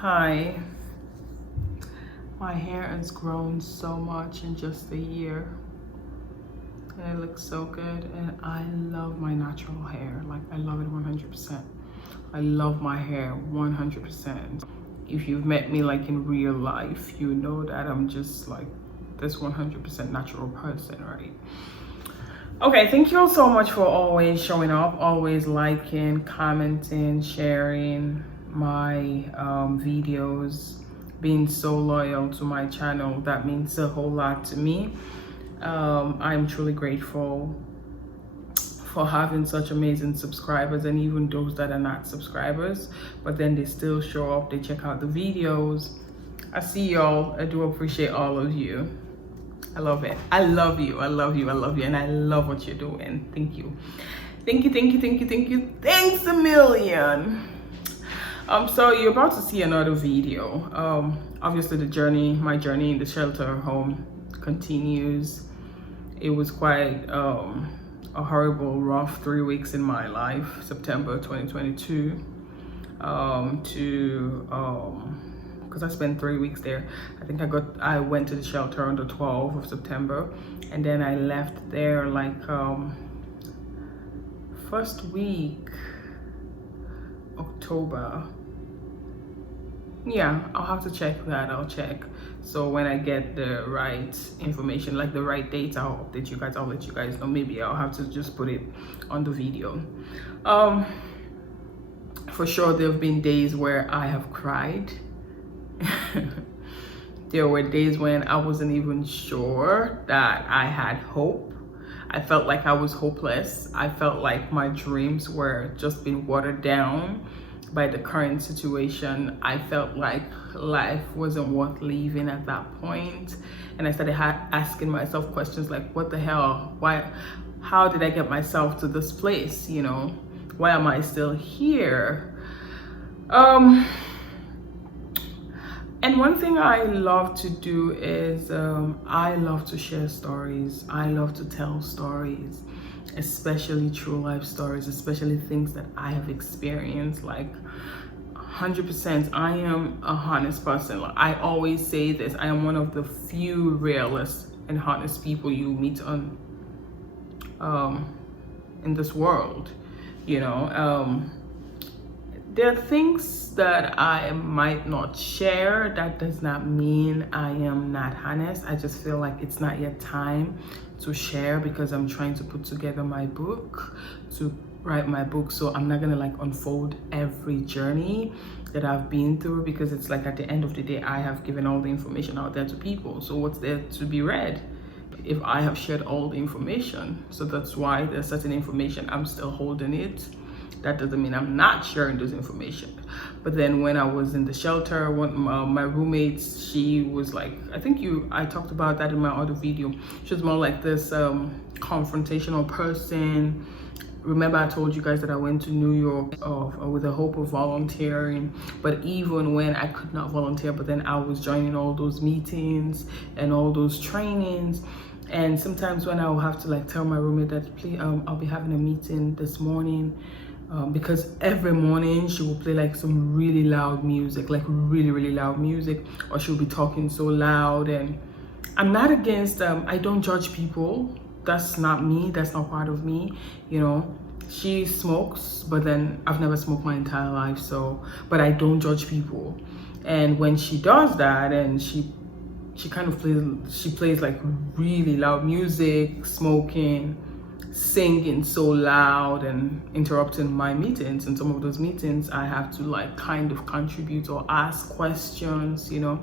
Hi, my hair has grown so much in just a year and it looks so good, and I love my natural hair. Like, I love it 100%. I love my hair 100%. If you've met me like in real life, you know that I'm just like this 100% natural person, right? Okay, thank you all so much for always showing up, always liking, commenting, sharing my videos, being so loyal to my channel. That means a whole lot to me. I'm truly grateful for having such amazing subscribers, and even those that are not subscribers, but then they still show up, they check out the videos. I see y'all. I do appreciate all of you. I love it. I love you. I love you. I love you. And I love what you're doing. Thank you. Thank you. Thank you. Thank you. Thank you. Thanks a million. So you're about to see another video. Obviously my journey in the shelter home continues. It was quite a horrible, rough 3 weeks in my life, September 2022 because I spent 3 weeks there. I think I went to the shelter on the 12th of September, and then I left there like first week October. Yeah, I'll have to check that. I'll check. So when I get the right information, like the right dates, I'll update you guys. I'll let you guys know. Maybe I'll have to just put it on the video. For sure, there have been days where I have cried. There were days when I wasn't even sure that I had hope. I felt like I was hopeless. I felt like my dreams were just being watered down by the current situation. I felt like life wasn't worth living at that point. And I started asking myself questions like, what the hell? Why? How did I get myself to this place? You know, why am I still here? And one thing I love to do is I love to share stories. I love to tell stories, especially true life stories, especially things that I have experienced. Like 100%, I am a honest person. Like, I always say this, I am one of the few realist and honest people you meet on in this world. You know, there are things that I might not share. That does not mean I am not honest. I just feel like it's not yet time to share because I'm trying to put together my book, to write my book. So I'm not gonna like unfold every journey that I've been through, because it's like at the end of the day, I have given all the information out there to people. So what's there to be read if I have shared all the information? So that's why there's certain information I'm still holding it. That doesn't mean I'm not sharing this information. But then when I was in the shelter, my roommate, she was like, I talked about that in my other video. She was more like this confrontational person. Remember I told you guys that I went to New York with the hope of volunteering. But even when I could not volunteer, but then I was joining all those meetings and all those trainings. And sometimes when I will have to like tell my roommate that, please, I'll be having a meeting this morning. Because every morning she will play like some really loud music, like really, really loud music, or she'll be talking so loud. And I'm not against, I don't judge people. That's not me, that's not part of me, you know. She smokes, but then I've never smoked my entire life, so, but I don't judge people. And when she does that, and she kind of plays like really loud music, smoking, singing so loud and interrupting my meetings. And some of those meetings I have to like kind of contribute or ask questions, you know,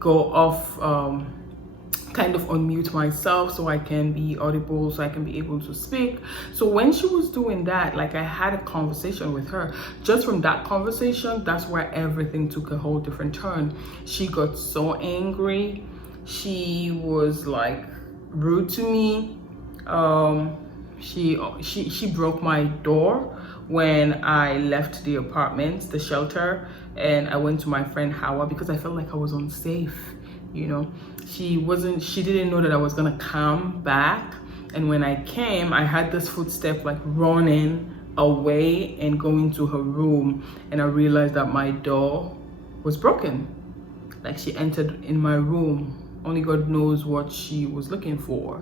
go off, kind of unmute myself so I can be audible, so I can be able to speak. So when she was doing that, like I had a conversation with her. Just from that conversation, that's where everything took a whole different turn. She got so angry. She was like rude to me. She broke my door when I left the apartment, the shelter, and I went to my friend Hawa because I felt like I was unsafe, you know. She didn't know that I was gonna come back, and when I came, I had this footstep like running away and going to her room, and I realized that my door was broken. Like she entered in my room. Only God knows what she was looking for.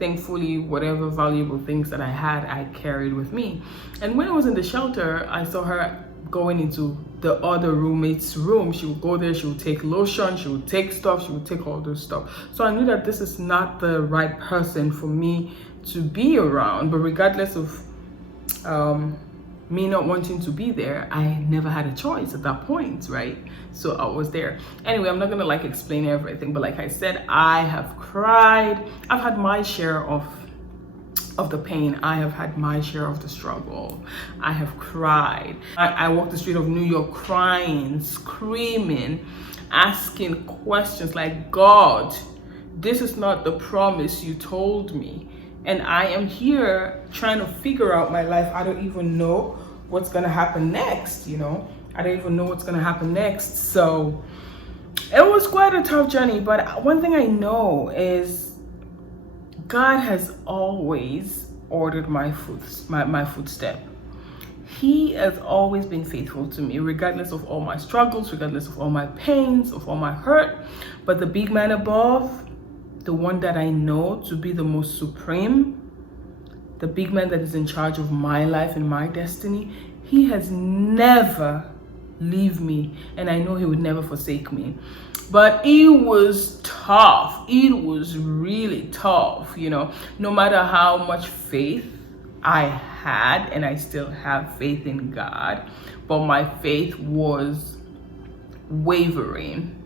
Thankfully, whatever valuable things that I had, I carried with me. And when I was in the shelter, I saw her going into the other roommate's room. She would go there, she would take lotion, she would take stuff, she would take all this stuff. So I knew that this is not the right person for me to be around. But regardless of me not wanting to be there, I never had a choice at that point, right? So I was there. Anyway, I'm not gonna like explain everything, but like I said, I have cried. I've had my share of the pain. I have had my share of the struggle. I have cried. I walked the street of New York crying, screaming, asking questions like, God, this is not the promise you told me. And I am here trying to figure out my life. I don't even know what's gonna happen next, you know? I don't even know what's gonna happen next. So it was quite a tough journey, but one thing I know is God has always ordered my footstep. He has always been faithful to me, regardless of all my struggles, regardless of all my pains, of all my hurt. But the big man above, the one that I know to be the most supreme, the big man that is in charge of my life and my destiny, he has never leave me, and I know he would never forsake me. But it was tough. It was really tough, you know, no matter how much faith I had, and I still have faith in God, but my faith was wavering.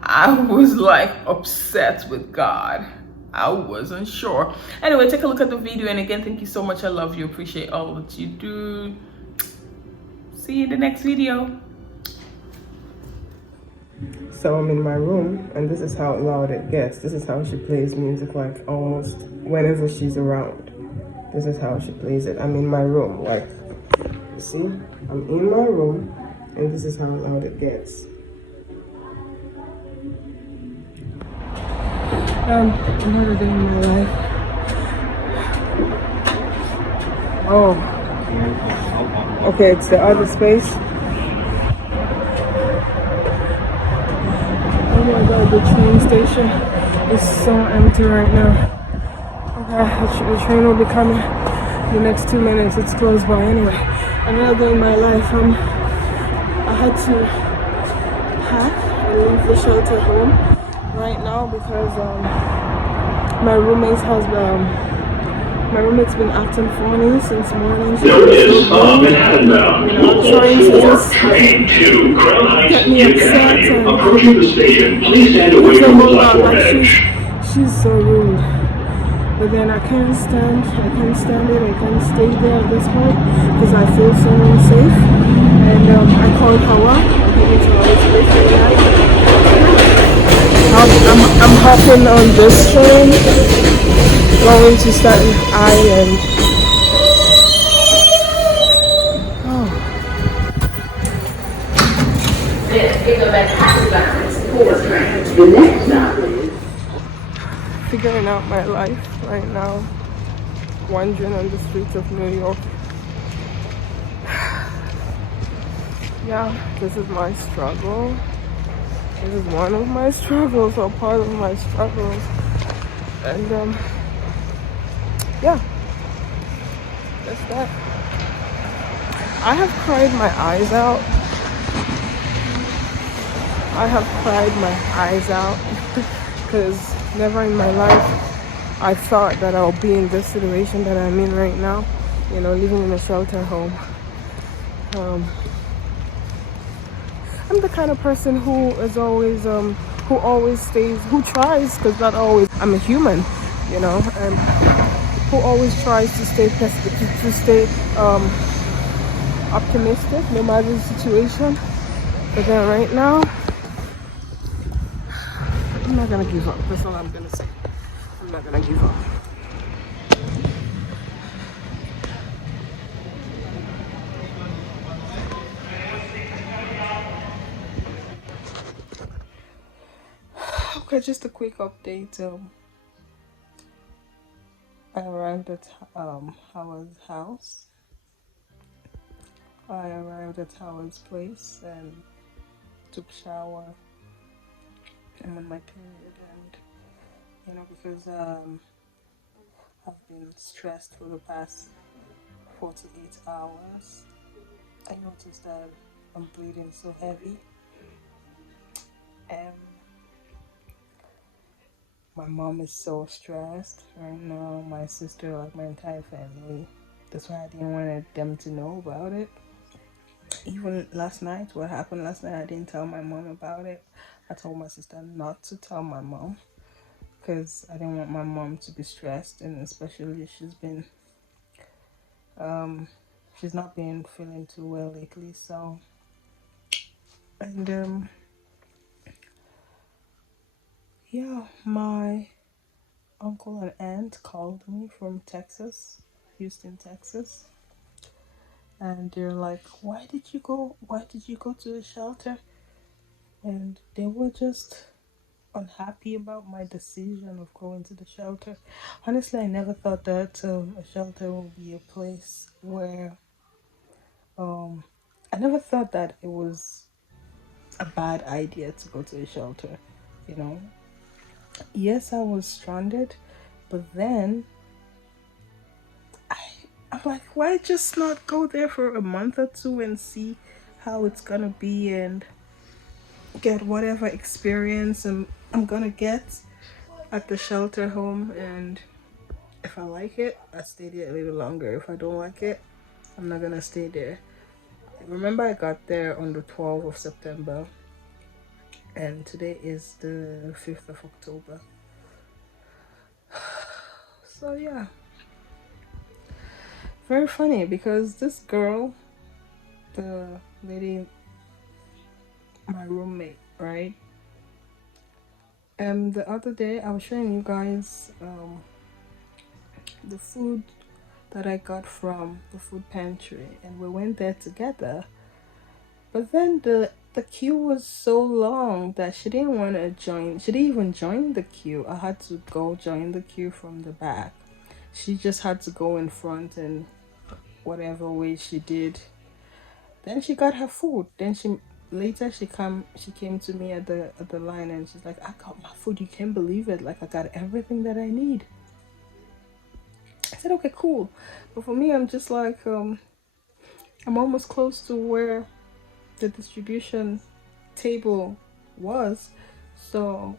I was like upset with God. I wasn't sure. Anyway, take a look at the video, and again, thank you so much. I love you, appreciate all that you do. See you in the next video. So I'm in my room, and this is how loud it gets. This is how she plays music, like almost whenever she's around. This is how she plays it. I'm in my room, like, you see? I'm in my room, and this is how loud it gets. Another day in my life. Oh. Okay, it's the other space. Oh my god, the train station is so empty right now. Okay, the train will be coming the next 2 minutes. It's close by anyway. Another day in my life, I had to pack and leave the shelter home right now because my roommate's been acting funny since morning. There is a Manhattan-bound local 4 train to Get me upset and approaching the station. Please stand away from the platform edge. She's so rude. But then I can't stand it. I can't stay there at this point because I feel so unsafe. And I called Hawa. I'm hopping on this train, going to Staten Island. The next stop is figuring out my life right now, wandering on the streets of New York. Yeah, this is my struggle. This is one of my struggles, or part of my struggles. And yeah, that's that. I have cried my eyes out. Because never in my life I thought that I'll be in this situation that I'm in right now, you know, living in a shelter home. I'm the kind of person who is always who tries, because not always, I'm a human, you know, and who always tries to stay optimistic no matter the situation. But then right now, I'm not gonna give up. That's all I'm gonna say. I'm not gonna give up. Okay, just a quick update. I arrived at Howard's house. I arrived at Howard's place, and took shower. I'm on my period, and because I've been stressed for the past 48 hours. I noticed that I'm bleeding so heavy. My mom is so stressed right now. My sister, like my entire family. That's why I didn't want them to know about it. Even last night, what happened last night, I didn't tell my mom about it. I told my sister not to tell my mom because I didn't want my mom to be stressed, and especially she's not been feeling too well lately. So, and yeah, my uncle and aunt called me from Texas, Houston, Texas, and they're like, why did you go to the shelter? And they were just unhappy about my decision of going to the shelter. Honestly, I never thought that a shelter would be a place where I never thought that it was a bad idea to go to a shelter, you know. Yes, I was stranded, but then I'm like, why just not go there for a month or two and see how it's gonna be and get whatever experience I'm gonna get at the shelter home, and if I like it, I stay there a little longer. If I don't like it, I'm not gonna stay there. Remember, I got there on the 12th of September, and today is the 5th of October. So yeah, very funny because this girl, the lady, my roommate, right? The other day I was showing you guys the food that I got from the food pantry, and we went there together. But then the queue was so long that she didn't want to join. She didn't even join the queue. I had to go join the queue from the back. She just had to go in front, and whatever way she did. Then she got her food. Then she came to me at the line, and she's like, I got my food. You can't believe it. Like, I got everything that I need. I said, okay, cool. But for me, I'm just like I'm almost close to where the distribution table was, so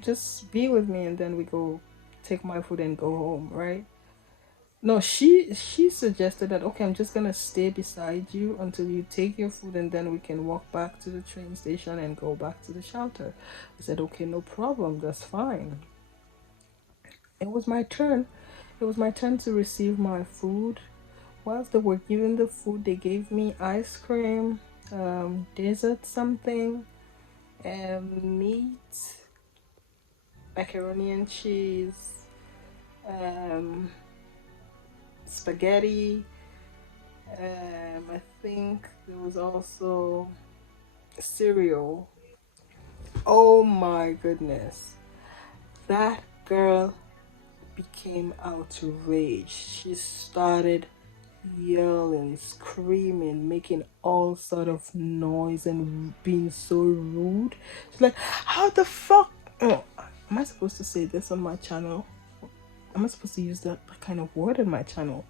just be with me and then we go take my food and go home, right? No, she suggested that, okay, I'm just gonna stay beside you until you take your food and then we can walk back to the train station and go back to the shelter. I said, okay, no problem, that's fine. It was my turn. It was my turn to receive my food. Whilst they were giving the food, they gave me ice cream, dessert something, meat, macaroni and cheese, spaghetti. I think there was also cereal. Oh my goodness. That girl became outraged. She started yelling, screaming, making all sort of noise and being so rude. She's like, how the fuck am I supposed to say this on my channel? Am I supposed to use that kind of word in my channel?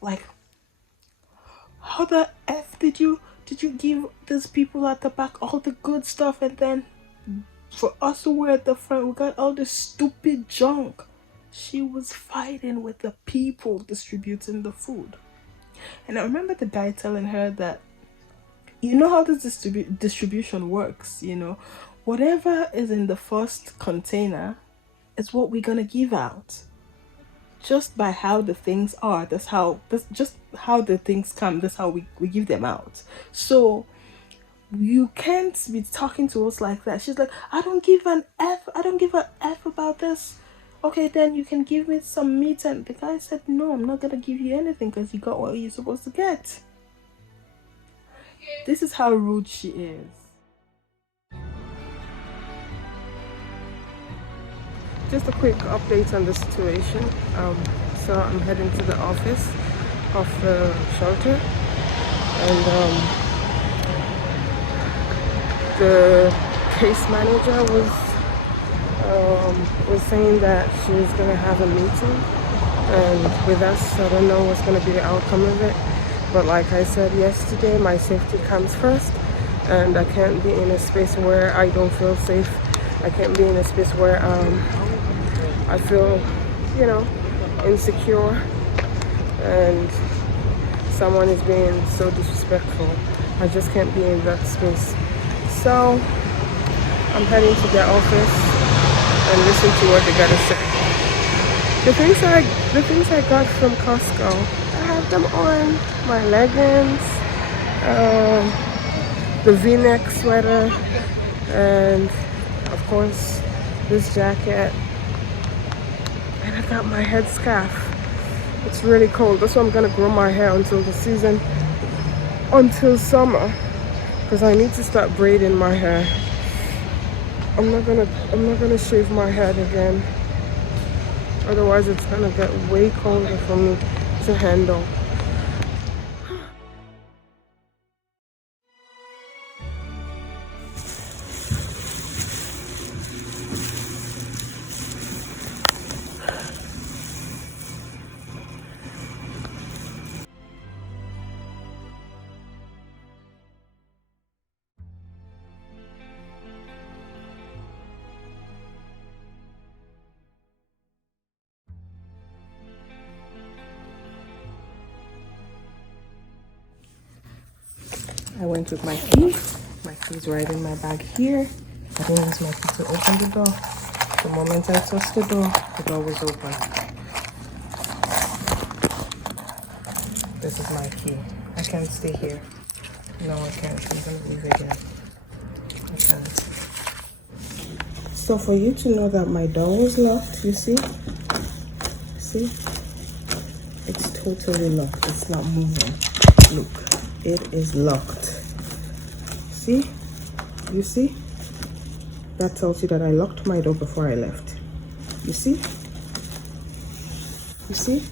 Like, how the F did you give these people at the back all the good stuff, and then for us who were at the front we got all this stupid junk? She was fighting with the people distributing the food. And I remember the guy telling her that, you know how this distribution works, whatever is in the first container is what we're gonna give out. Just by how the things are, that's just how the things come, that's how we give them out. So you can't be talking to us like that. She's like, I don't give an F about this. Okay, then you can give me some meat. And the guy said, no, I'm not gonna give you anything because you got what you're supposed to get. This is how rude she is. Just a quick update on the situation. So I'm heading to the office of the shelter, and the case manager was saying that she was going to have a meeting and with us. I don't know what's going to be the outcome of it, but like I said yesterday, my safety comes first, and I can't be in a space where I don't feel safe. I can't be in a space where I feel, you know, insecure and someone is being so disrespectful. I just can't be in that space. So I'm heading to their office and listen to what they gotta say. The things I got from Costco, I have them on. My leggings, the V-neck sweater, and of course this jacket. And I got my headscarf. It's really cold. That's why I'm gonna grow my hair until the season, until summer, because I need to start braiding my hair. I'm not gonna shave my head again. Otherwise it's gonna get way colder for me to handle. I went with my key. My key's right in my bag here. I didn't use my key to open the door. The moment I touched the door was open. This is my key. I can't stay here. No, I can't. I'm gonna leave again. I can't. So for you to know that my door was locked, you see? See? It's totally locked. It's not moving. Look, it is locked. See? You see? That tells you that I locked my door before I left. You see? You see?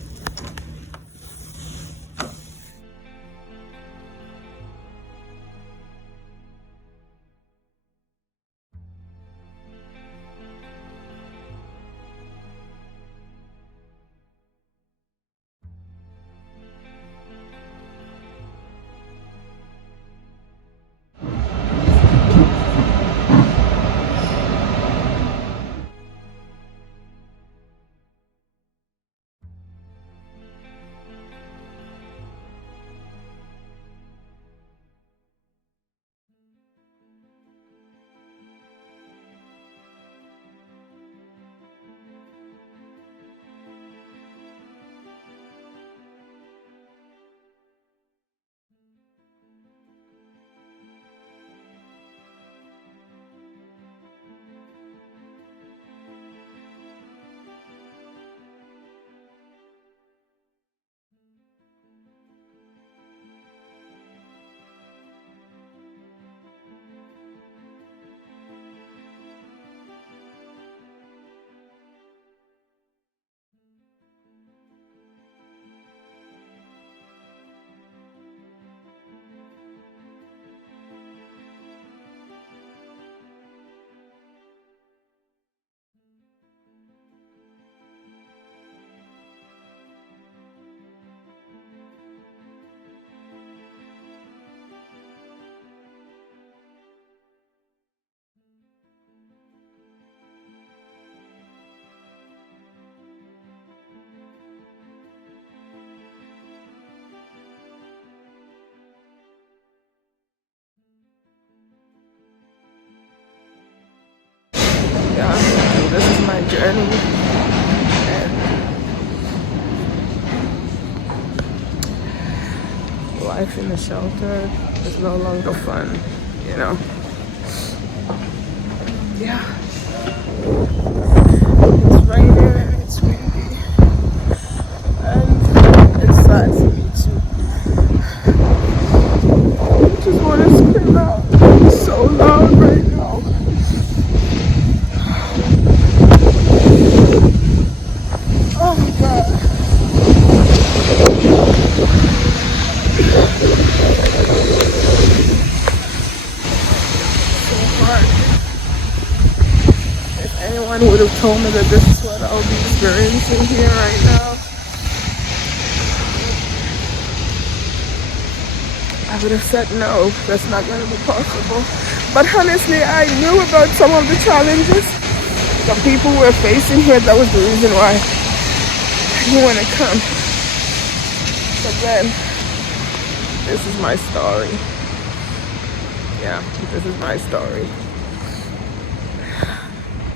Yeah, so this is my journey, and life in the shelter is no longer fun, you know. Yeah, it's raining and it's windy, and it's sad for me too. I just want to scream out. It's so loud right now. Oh my God. So who would have told me that this is what I'll be experiencing here right now, I would have said no, that's not going to be possible. But honestly, I knew about some of the challenges that people were facing here. That was the reason why I didn't want to come. But then, this is my story. Yeah, this is my story.